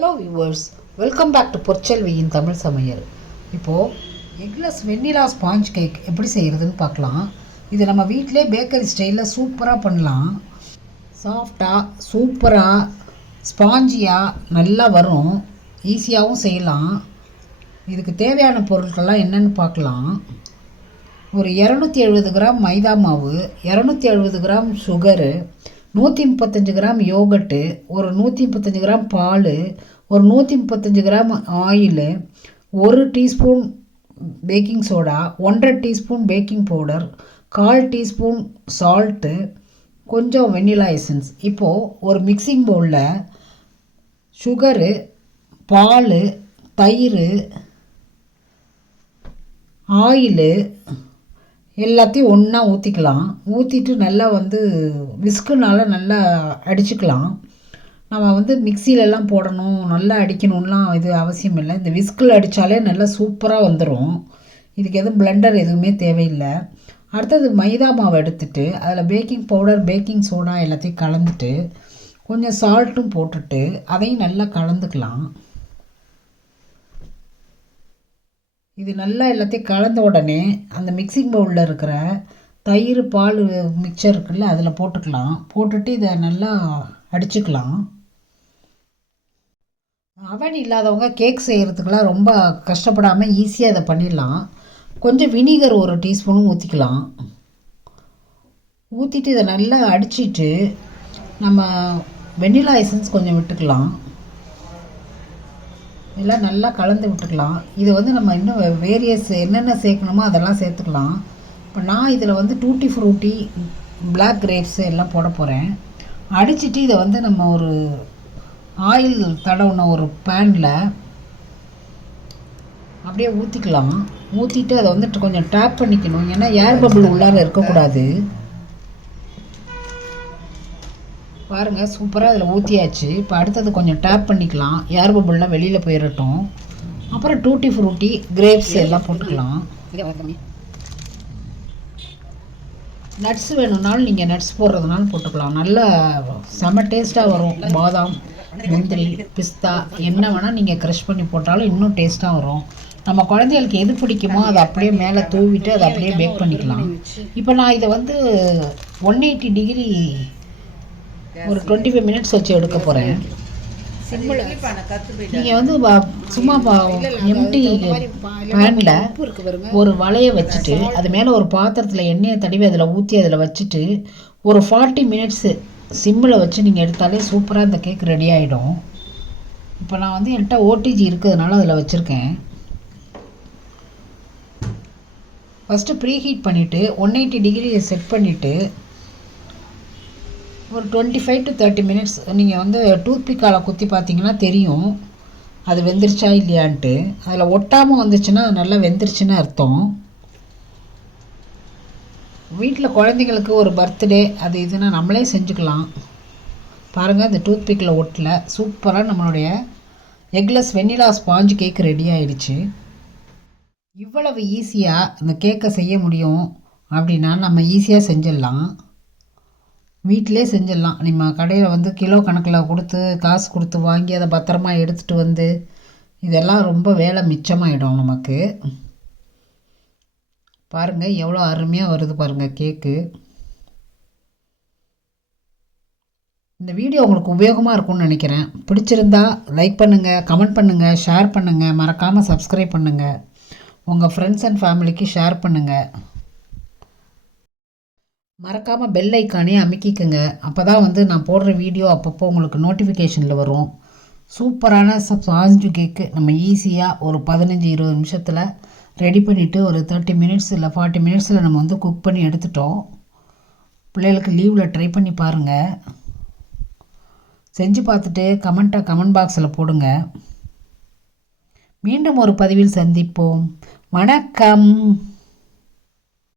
Hello viewers, welcome back to பொற்செல்வியின் தமிழ் சமையல். இப்போது எக்லெஸ் வெண்ணிலா ஸ்பாஞ்ச் கேக் எப்படி செய்கிறதுன்னு பார்க்கலாம். இது நம்ம வீட்டிலே பேக்கரி ஸ்டைலில் சூப்பராக பண்ணலாம். சாஃப்டாக சூப்பராக ஸ்பாஞ்சியாக நல்லா வரும். ஈஸியாகவும் செய்யலாம். இதுக்கு தேவையான பொருட்கள்லாம் என்னென்னு பார்க்கலாம். ஒரு 270 கிராம் மைதா மாவு, 270 கிராம் சுகரு, 135 கிராம் யோகட்டு, ஒரு 135 கிராம் பால், ஒரு 135 gram oil, 1 teaspoon baking soda, 1.5 teaspoon baking powder, 1/4 teaspoon salt, கொஞ்சம் வெண்ணிலா எசன்ஸ். இப்போது ஒரு மிக்சிங் பவுலில் சுகரு, பால், தயிர், ஆயிலு எல்லாத்தையும் ஒன்றா ஊற்றிக்கலாம். ஊற்றிட்டு நல்லா விஸ்குனால் நல்லா அடிச்சுக்கலாம். நம்ம மிக்சிலெலாம் போடணும், நல்லா அடிக்கணும்லாம் இது அவசியம் இல்லை. இந்த விஸ்கில் அடித்தாலே நல்லா சூப்பராக வந்துடும். இதுக்கு எதுவும் பிளெண்டர் எதுவுமே தேவையில்லை. அடுத்தது மைதா மாவை எடுத்துட்டு அதில் பேக்கிங் பவுடர், பேக்கிங் சோடா எல்லாத்தையும் கலந்துட்டு கொஞ்சம் சால்ட்டும் போட்டுட்டு அதையும் நல்லா கலந்துக்கலாம். இது நல்லா எல்லாத்தையும் கலந்த உடனே அந்த மிக்சிங் பவுலில் இருக்கிற தயிர், பால் மிக்சர் இருக்குல்ல, அதில் போட்டுக்கலாம். போட்டுட்டு இதை நல்லா அடிச்சுக்கலாம். அவன் இல்லாதவங்க கேக் செய்கிறதுக்கெலாம் ரொம்ப கஷ்டப்படாமல் ஈஸியாக அதை பண்ணிடலாம். கொஞ்சம் வினிகர் 1 டீஸ்பூனும் ஊற்றிக்கலாம். ஊற்றிட்டு இதை நல்லா அடிச்சிட்டு நம்ம வெண்ணிலா எசன்ஸ் கொஞ்சம் விட்டுக்கலாம். எல்லாம் நல்லா கலந்து விட்டுக்கலாம். இது நம்ம இன்னும் வேரியஸ் என்னென்ன சேர்க்கணுமோ அதெல்லாம் சேர்த்துக்கலாம். இப்போ நான் இதில் டூட்டி ஃப்ரூட்டி, பிளாக் கிரேப்ஸ் எல்லாம் போட போகிறேன். அடிச்சுட்டு இதை நம்ம ஒரு ஆயில் தடவுன ஒரு பேனில் அப்படியே ஊற்றிக்கலாம். ஊற்றிட்டு அதை கொஞ்சம் டேப் பண்ணிக்கணும். ஏன்னா ஏர் பபிள் உள்ளார இருக்கக்கூடாது. பாருங்கள், சூப்பராக அதில் ஊற்றியாச்சு. இப்போ அடுத்தது கொஞ்சம் டேப் பண்ணிக்கலாம். ஏர் பபிள்லாம் வெளியில் போயிடட்டும். அப்புறம் டூட்டி ஃப்ரூட்டி, கிரேப்ஸ் எல்லாம் போட்டுக்கலாம். நட்ஸ் வேணும்னாலும் நீங்கள் நட்ஸ் போடுறதுனாலும் போட்டுக்கலாம். நல்லா செம டேஸ்ட்டாக வரும். பாதாம், முந்திரி, பிஸ்தா என்ன வேணால் நீங்கள் க்ரஷ் பண்ணி போட்டாலும் இன்னும் டேஸ்ட்டாக வரும். நம்ம குழந்தைகளுக்கு எது பிடிக்குமோ அதை அப்படியே மேலே தூவிட்டு அதை அப்படியே பேக் பண்ணிக்கலாம். இப்போ நான் இதை 180 டிகிரி ஒரு 25 மினிட்ஸ் வச்சு எடுக்க போகிறேன். நீங்கள் சும்மா எம்டி பேனில் ஒரு வலையை வச்சுட்டு அது மேலே ஒரு பாத்திரத்தில் எண்ணெயை தடவி அதில் ஊற்றி அதில் வச்சுட்டு ஒரு 40 மினிட்ஸு சிம்மில் வச்சு நீங்கள் எடுத்தாலே சூப்பராக இந்த கேக் ரெடி ஆகிடும். இப்போ நான் என்கிட்ட ஓடிஜி இருக்கிறதுனால அதில் வச்சுருக்கேன். ஃபஸ்ட்டு ப்ரீ ஹீட் பண்ணிவிட்டு 180 டிகிரியை செட் பண்ணிவிட்டு ஒரு 25 to 30 மினிட்ஸ் நீங்கள் டூத்பிக்கால் குத்தி பார்த்தீங்கன்னா தெரியும் அது வெந்துருச்சா இல்லையான்ட்டு. அதில் ஒட்டாமல் வந்துச்சுன்னா நல்லா வெந்துருச்சுன்னு அர்த்தம். வீட்டில் குழந்தைங்களுக்கு ஒரு பர்த்டே அது இதுன்னா நம்மளே செஞ்சுக்கலாம். பாருங்கள், இந்த டூத்பிக்கில் ஒட்டல. சூப்பராக நம்மளுடைய எக்லெஸ் வெண்ணிலா ஸ்பாஞ்ச் கேக் ரெடி ஆகிடுச்சு. இவ்வளவு ஈஸியாக இந்த கேக்கை செய்ய முடியும் அப்படின்னா நம்ம ஈஸியாக செஞ்சிடலாம். வீட்டிலே செஞ்சிடலாம். நம்ம கடையில் கிலோ கணக்கில் கொடுத்து காசு கொடுத்து வாங்கி அதை பத்திரமா எடுத்துகிட்டு இதெல்லாம் ரொம்ப வேலை மிச்சமாயிடும் நமக்கு. பாருங்கள் எவ்வளோ அருமையாக வருது பாருங்கள் கேக்கு. இந்த வீடியோ உங்களுக்கு உபயோகமாக இருக்கும்னு நினைக்கிறேன். பிடிச்சிருந்தா லைக் பண்ணுங்கள், கமெண்ட் பண்ணுங்கள், ஷேர் பண்ணுங்கள், மறக்காமல் சப்ஸ்கிரைப் பண்ணுங்கள். உங்கள் ஃப்ரெண்ட்ஸ் அண்ட் ஃபேமிலிக்கு ஷேர் பண்ணுங்கள். மறக்காமல் பெல் ஐக்கானே அமைக்கிக்குங்க. அப்போ தான் நான் போடுற வீடியோ அப்பப்போ உங்களுக்கு நோட்டிஃபிகேஷனில் வரும். சூப்பரான ஸ்பாஞ்ச் கேக்கு நம்ம ஈஸியாக ஒரு 15-20 நிமிஷத்தில் ரெடி பண்ணிவிட்டு ஒரு 30 மினிட்ஸ் இல்லை 40 மினிட்ஸில் நம்ம குக் பண்ணி எடுத்துட்டோம். பிள்ளைகளுக்கு லீவில் ட்ரை பண்ணி பாருங்கள். செஞ்சு பார்த்துட்டு கமெண்ட் பாக்ஸில் போடுங்க. மீண்டும் ஒரு பதிவில் சந்திப்போம். வணக்கம்.